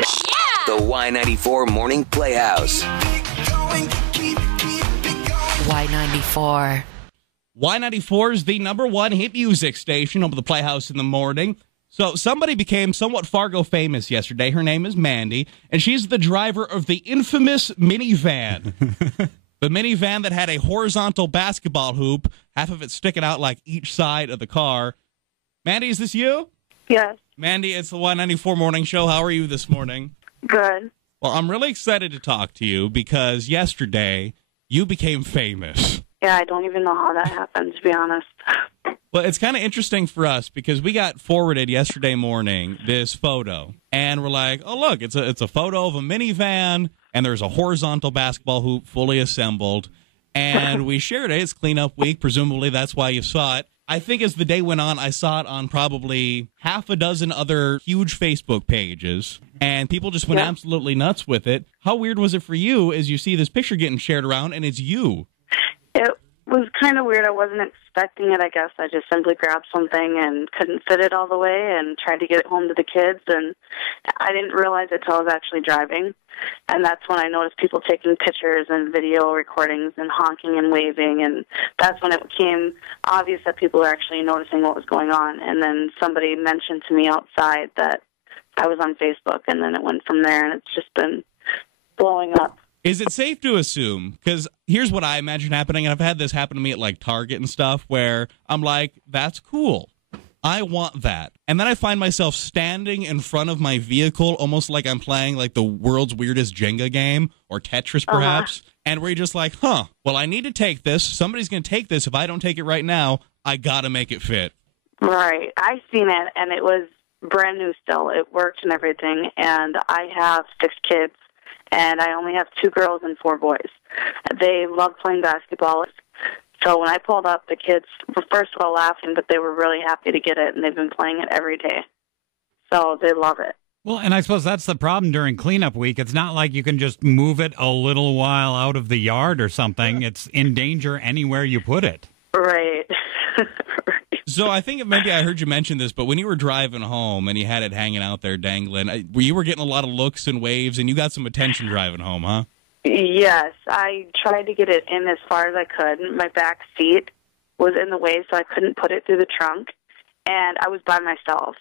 The Y94 Morning Playhouse. Y94. Y94 is the #1 hit music station over the Playhouse in the morning. So somebody became somewhat Fargo famous yesterday. Her name is Mandy, and she's the driver of the infamous Minivan. The Minivan that had a horizontal basketball hoop, half of it sticking out like each side of the car. Mandy, is this you? Yes. Mandy, it's the Y94 Morning Show. How are you this morning? Good. Well, I'm really excited to talk to you because yesterday you became famous. Yeah, I don't even know how that happened, to be honest. Well, it's kind of interesting for us because we got forwarded yesterday morning this photo, and we're like, oh, look, it's a photo of a minivan, and there's a horizontal basketball hoop fully assembled, and we shared it. It's cleanup week. Presumably that's why you saw it. I think as the day went on, I saw it on probably half a dozen other huge Facebook pages, and people just went absolutely nuts with it. How weird was it for you as you see this picture getting shared around, and it's you? It was kind of weird. I wasn't expecting it, I guess. I just simply grabbed something and couldn't fit it all the way and tried to get it home to the kids, and I didn't realize it until I was actually driving. And that's when I noticed people taking pictures and video recordings and honking and waving, and that's when it became obvious that people were actually noticing what was going on. And then somebody mentioned to me outside that I was on Facebook, and then it went from there, and it's just been blowing up. Is it safe to assume, because here's what I imagine happening, and I've had this happen to me at like Target and stuff, where I'm like, that's cool. I want that. And then I find myself standing in front of my vehicle almost like I'm playing like the world's weirdest Jenga game or Tetris perhaps, and where you're just like, well, I need to take this. Somebody's going to take this. If I don't take it right now, I got to make it fit. Right. I seen it, and it was brand new still. It worked and everything, and I have 6 kids. And I only have 2 girls and 4 boys. They love playing basketball. So when I pulled up, the kids were first of all laughing, but they were really happy to get it, and they've been playing it every day. So they love it. Well, and I suppose that's the problem during cleanup week. It's not like you can just move it a little while out of the yard or something. It's in danger anywhere you put it. Right. So I think maybe I heard you mention this, but when you were driving home and you had it hanging out there dangling, you were getting a lot of looks and waves, and you got some attention driving home, huh? Yes. I tried to get it in as far as I could. My back seat was in the way, so I couldn't put it through the trunk, and I was by myself.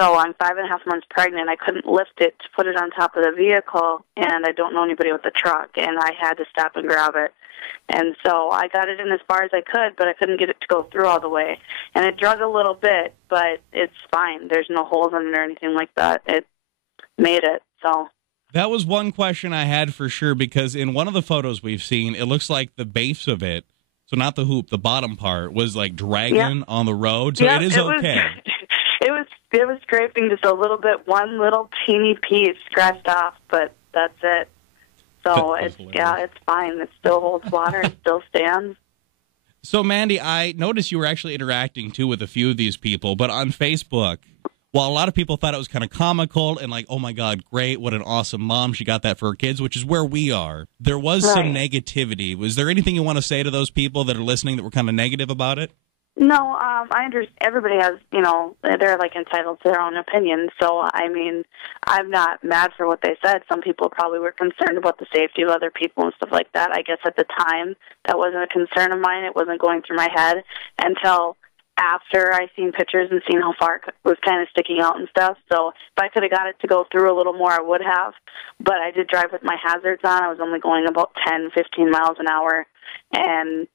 So I'm 5.5 months pregnant. I couldn't lift it to put it on top of the vehicle, and I don't know anybody with the truck, and I had to stop and grab it. And so I got it in as far as I could, but I couldn't get it to go through all the way. And it drug a little bit, but it's fine. There's no holes in it or anything like that. It made it, so. That was one question I had for sure, because in one of the photos we've seen, it looks like the base of it, so not the hoop, the bottom part, was like dragging on the road, so it is okay. It was scraping just a little bit, one little teeny piece scratched off, but that's it. So it's fine. It still holds water. It still stands. So, Mandy, I noticed you were actually interacting, too, with a few of these people. But on Facebook, while a lot of people thought it was kind of comical and like, oh, my God, great, what an awesome mom. She got that for her kids, which is where we are. There was some negativity. Was there anything you want to say to those people that are listening that were kind of negative about it? No, I understand. Everybody has, they're like entitled to their own opinion. So, I mean, I'm not mad for what they said. Some people probably were concerned about the safety of other people and stuff like that. I guess at the time that wasn't a concern of mine. It wasn't going through my head until after I seen pictures and seen how far it was kind of sticking out and stuff. So if I could have got it to go through a little more, I would have. But I did drive with my hazards on. I was only going about 10, 15 miles an hour. And,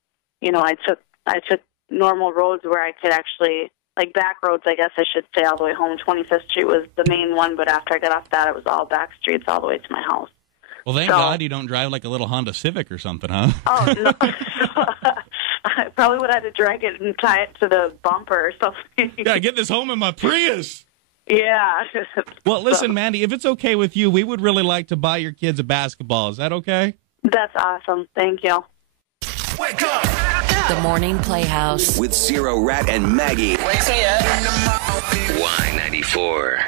I took normal roads where I could actually, like back roads, I guess I should say, all the way home. 25th Street was the main one, but after I got off that, it was all back streets all the way to my house. Well, thank God you don't drive like a little Honda Civic or something, huh? Oh, no. I probably would have had to drag it and tie it to the bumper or something. Gotta get this home in my Prius. Yeah. Well, listen, Mandy, if it's okay with you, we would really like to buy your kids a basketball. Is that okay? That's awesome. Thank you. Wake up! The Morning Playhouse. With Zero Rat and Maggie. Wake me up. Y94.